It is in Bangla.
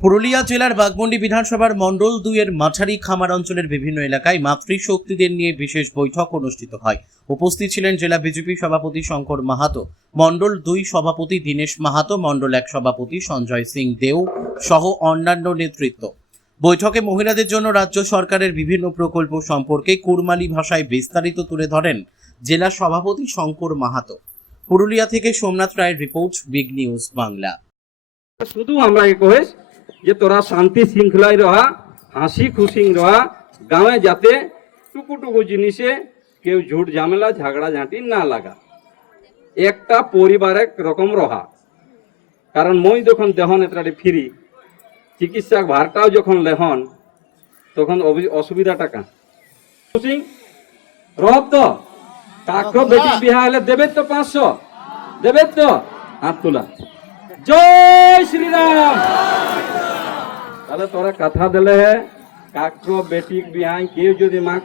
পুরুলিয়া জেলার বাঘমুন্ডি বিধানসভার মণ্ডল 2 এর মাঝারি খামার অঞ্চলের বিভিন্ন এলাকায় মাতৃশক্তিদের নিয়ে বিশেষ বৈঠক অনুষ্ঠিত হয়। উপস্থিত ছিলেন জেলা বিজেপি সভাপতি শঙ্কর মাহাতো, মণ্ডল 2 সভাপতি দীনেশ মাহাতো, মণ্ডল 1 সভাপতি সঞ্জয় সিং দেও সহ অন্যান্য নেতৃত্ব। বৈঠকে মহিলাদের জন্য রাজ্য সরকারের বিভিন্ন প্রকল্প সম্পর্কে কুড়মালি ভাষায় বিস্তারিত তুলে ধরেন জেলা সভাপতি শঙ্কর মাহাতো। পুরুলিয়া থেকে সোমনাথ রায়ের রিপোর্ট, বিগ নিউজ বাংলা। শুধু আমরা কইস যে তোরা শান্তি শৃঙ্খলায় রহা, হাসি খুশি রহা, গাঁয়ে যাতে টুকু টুকু জিনিসে কেউ ঝুট ঝামেলা ঝগড়া ঝাঁটি না লাগা, একটা পরিবার এক রকম রহা। কারণ মই যখন দেহন এতটা ফ্রি চিকিৎসা ভারটাও যখন লেহন তখন অসুবিধাটা কাঁ খুশি রহ। তো কাকো বেটি বিহা হলে দেবে তো 500 দেবে তো, হাত তোলা। জয় শ্রীরাম। তাহলে তোরা কথা দিলে কাকো বেটি বিহাই কেউ যদি মাগ